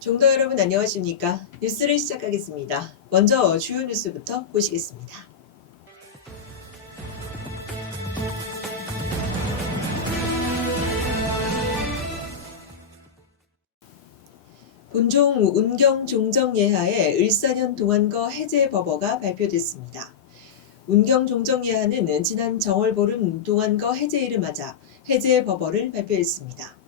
종도 여러분 안녕하십니까? 뉴스를 시작하겠습니다. 먼저 주요 뉴스부터 보시겠습니다. 본종 운경 종정 예하의 을사년 동안거 해제 법어가 발표됐습니다. 운경 종정 예하는 지난 정월보름 동안거 해제일을 맞아 해제 법어를 발표했습니다.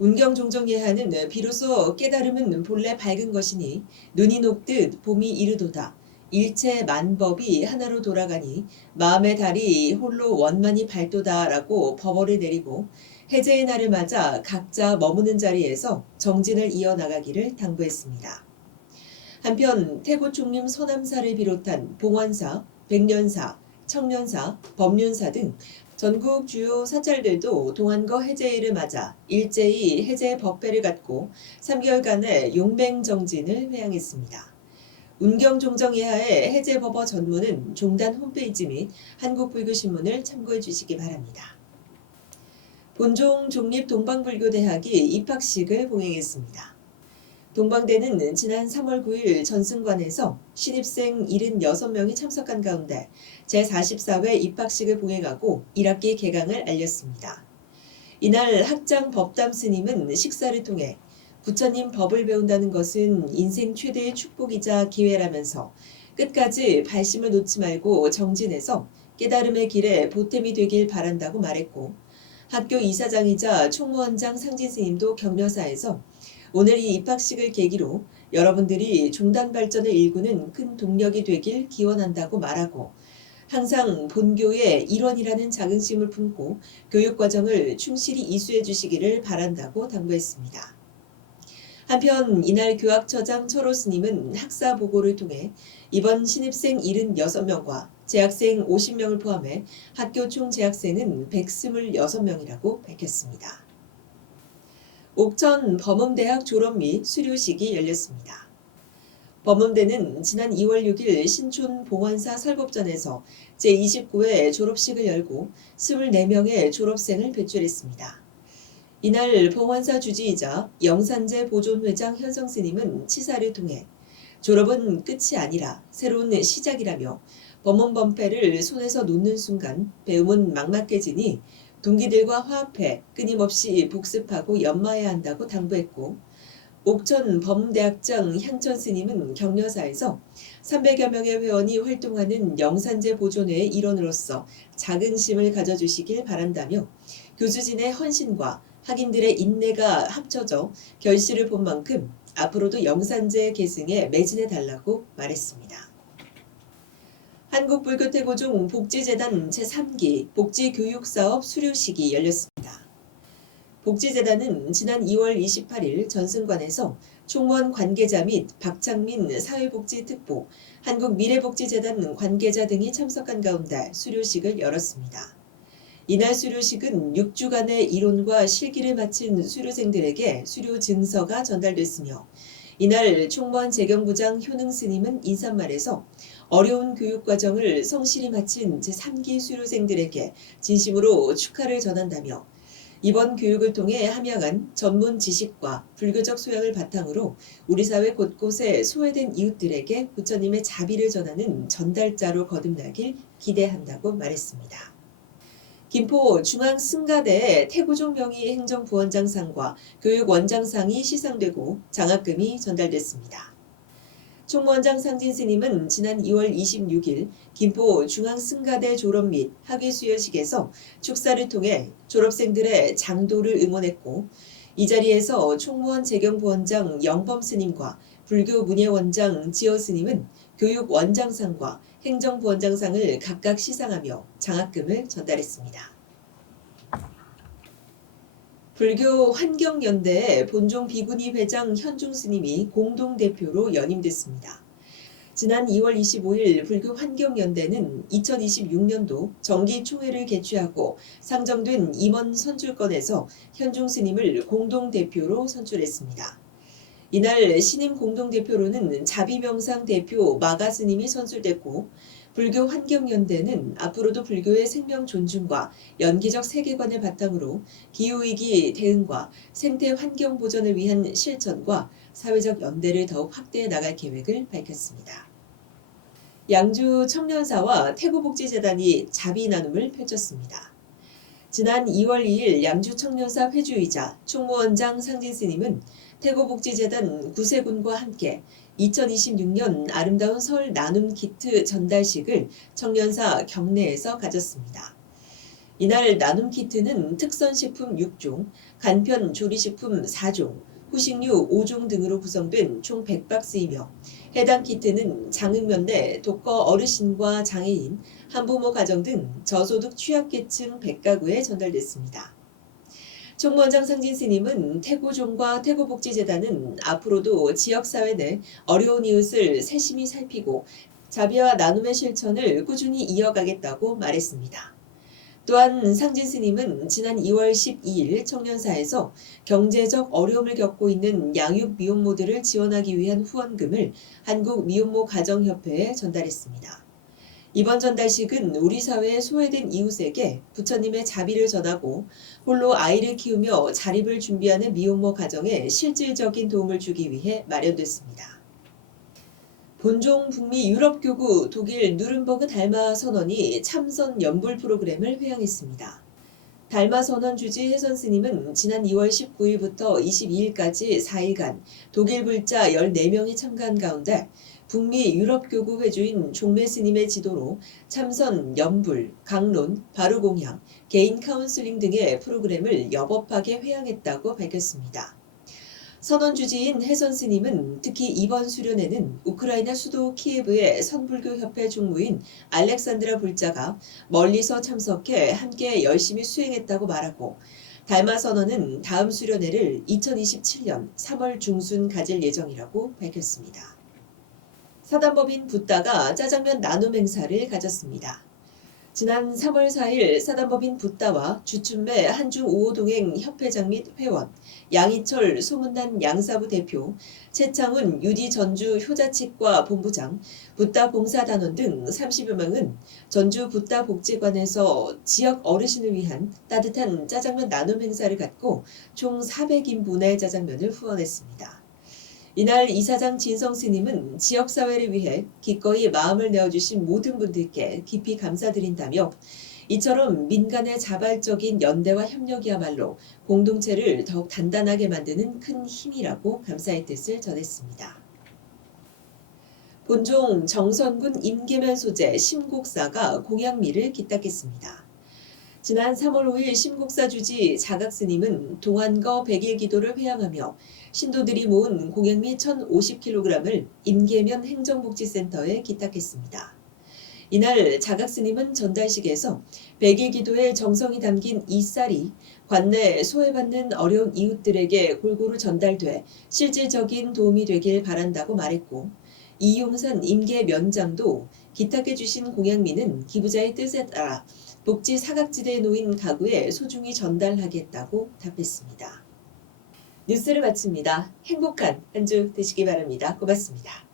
운경 종정 예하는 비로소 깨달음은 본래 밝은 것이니 눈이 녹듯 봄이 이르도다. 일체 만법이 하나로 돌아가니 마음의 달이 홀로 원만히 밝도다라고 법어를 내리고 해제의 날을 맞아 각자 머무는 자리에서 정진을 이어나가기를 당부했습니다. 한편 태고 총림 서남사를 비롯한 봉원사, 백년사, 청년사, 법륜사 등 전국 주요 사찰들도 동안거 해제일을 맞아 일제히 해제 법회를 갖고 3개월간의 용맹정진을 회항했습니다. 운경종정예하의 해제법어 전문은 종단 홈페이지 및 한국불교신문을 참고해 주시기 바랍니다. 본종 종립동방불교대학이 입학식을 봉행했습니다. 동방대는 지난 3월 9일 전승관에서 신입생 76명이 참석한 가운데 제44회 입학식을 봉행하고 1학기 개강을 알렸습니다. 이날 학장 법담 스님은 식사를 통해 부처님 법을 배운다는 것은 인생 최대의 축복이자 기회라면서 끝까지 발심을 놓지 말고 정진해서 깨달음의 길에 보탬이 되길 바란다고 말했고, 학교 이사장이자 총무원장 상진 스님도 격려사에서 오늘 이 입학식을 계기로 여러분들이 종단 발전을 일구는 큰 동력이 되길 기원한다고 말하고, 항상 본교의 일원이라는 자긍심을 품고 교육과정을 충실히 이수해 주시기를 바란다고 당부했습니다. 한편 이날 교학처장 철호 스님은 학사 보고를 통해 이번 신입생 76명과 재학생 50명을 포함해 학교 총 재학생은 126명이라고 밝혔습니다. 옥천 범음대학 졸업 및 수료식이 열렸습니다. 범음대는 지난 2월 6일 신촌 봉원사 설법전에서 제29회 졸업식을 열고 24명의 졸업생을 배출했습니다. 이날 봉원사 주지이자 영산제 보존회장 현성스님은 치사를 통해 졸업은 끝이 아니라 새로운 시작이라며 범음범패를 손에서 놓는 순간 배움은 막막해지니 동기들과 화합해 끊임없이 복습하고 연마해야 한다고 당부했고, 옥천 범대학장 향천 스님은 격려사에서 300여 명의 회원이 활동하는 영산제 보존회의 일원으로서 자긍심을 가져주시길 바란다며 교주진의 헌신과 학인들의 인내가 합쳐져 결실을 본 만큼 앞으로도 영산제 계승에 매진해 달라고 말했습니다. 한국불교태고종 복지재단 제3기 복지교육사업 수료식이 열렸습니다. 복지재단은 지난 2월 28일 전승관에서 총무원 관계자 및 박창민 사회복지특보, 한국미래복지재단 관계자 등이 참석한 가운데 수료식을 열었습니다. 이날 수료식은 6주간의 이론과 실기를 마친 수료생들에게 수료 증서가 전달됐으며, 이날 총무원 재경부장 효능 스님은 인사말에서 어려운 교육과정을 성실히 마친 제3기 수료생들에게 진심으로 축하를 전한다며, 이번 교육을 통해 함양한 전문 지식과 불교적 소양을 바탕으로 우리 사회 곳곳에 소외된 이웃들에게 부처님의 자비를 전하는 전달자로 거듭나길 기대한다고 말했습니다. 김포 중앙승가대 태고종 명의 행정부원장상과 교육원장상이 시상되고 장학금이 전달됐습니다. 총무원장 상진 스님은 지난 2월 26일 김포 중앙승가대 졸업 및 학위 수여식에서 축사를 통해 졸업생들의 장도를 응원했고, 이 자리에서 총무원 재경부원장 영범 스님과 불교문예원장 지어 스님은 교육원장상과 행정부원장상을 각각 시상하며 장학금을 전달했습니다. 불교 환경연대의 본종 비구니 회장 현중 스님이 공동대표로 연임됐습니다. 지난 2월 25일 불교 환경연대는 2026년도 정기총회를 개최하고 상정된 임원 선출건에서 현중 스님을 공동대표로 선출했습니다. 이날 신임 공동대표로는 자비명상 대표 마가 스님이 선출됐고, 불교환경연대는 앞으로도 불교의 생명 존중과 연기적 세계관을 바탕으로 기후위기 대응과 생태 환경 보전을 위한 실천과 사회적 연대를 더욱 확대해 나갈 계획을 밝혔습니다. 양주 청년사와 태고복지재단이 자비 나눔을 펼쳤습니다. 지난 2월 2일 양주 청년사 회주이자 총무원장 상진 스님은 태고복지재단 구세군과 함께 2026년 아름다운 설 나눔 키트 전달식을 청년사 경내에서 가졌습니다. 이날 나눔 키트는 특선식품 6종, 간편 조리식품 4종, 후식류 5종 등으로 구성된 총 100박스이며 해당 키트는 장흥면내 독거 어르신과 장애인, 한부모 가정 등 저소득 취약계층 100가구에 전달됐습니다. 총무원장 상진 스님은 태고종과 태고복지재단은 앞으로도 지역사회 내 어려운 이웃을 세심히 살피고 자비와 나눔의 실천을 꾸준히 이어가겠다고 말했습니다. 또한 상진 스님은 지난 2월 12일 청년사에서 경제적 어려움을 겪고 있는 양육 미혼모들을 지원하기 위한 후원금을 한국미혼모 가정협회에 전달했습니다. 이번 전달식은 우리 사회의 소외된 이웃에게 부처님의 자비를 전하고 홀로 아이를 키우며 자립을 준비하는 미혼모 가정에 실질적인 도움을 주기 위해 마련됐습니다. 본종 북미 유럽교구 독일 누른버그 달마 선언이 참선 연불 프로그램을 회양했습니다. 달마 선언 주지 혜선 스님은 지난 2월 19일부터 22일까지 4일간 독일 불자 14명이 참가한 가운데 북미 유럽교구 회주인 종매 스님의 지도로 참선, 연불, 강론, 바루공양, 개인 카운슬링 등의 프로그램을 여법하게 회양했다고 밝혔습니다. 선언 주지인 혜선 스님은 특히 이번 수련회는 우크라이나 수도 키예브의 선불교협회 총무인 알렉산드라 불자가 멀리서 참석해 함께 열심히 수행했다고 말하고 달마 선언은 다음 수련회를 2027년 3월 중순 가질 예정이라고 밝혔습니다. 사단법인 붓다가 짜장면 나눔 행사를 가졌습니다. 지난 3월 4일 사단법인 붓다와 주춘매 한중 5호 동행 협회장 및 회원, 양희철 소문난 양사부 대표, 최창훈 UD 전주 효자측과 본부장, 붓다 봉사단원 등 30여 명은 전주 붓다 복지관에서 지역 어르신을 위한 따뜻한 짜장면 나눔 행사를 갖고 총 400인분의 짜장면을 후원했습니다. 이날 이사장 진성 스님은 지역사회를 위해 기꺼이 마음을 내어주신 모든 분들께 깊이 감사드린다며 이처럼 민간의 자발적인 연대와 협력이야말로 공동체를 더욱 단단하게 만드는 큰 힘이라고 감사의 뜻을 전했습니다. 본종 정선군 임계면 소재 심곡사가 공양미를 기탁했습니다. 지난 3월 5일 심곡사 주지 자각스님은 동안거 100일 기도를 회양하며 신도들이 모은 공양미 1,050kg을 임계면 행정복지센터에 기탁했습니다. 이날 자각스님은 전달식에서 100일 기도의 정성이 담긴 이 쌀이 관내 소외받는 어려운 이웃들에게 골고루 전달돼 실질적인 도움이 되길 바란다고 말했고 이용산 임계면장도 기탁해 주신 공양미는 기부자의 뜻에 따라 복지 사각지대에 놓인 가구에 소중히 전달하겠다고 답했습니다. 뉴스를 마칩니다. 행복한 한 주 되시기 바랍니다. 고맙습니다.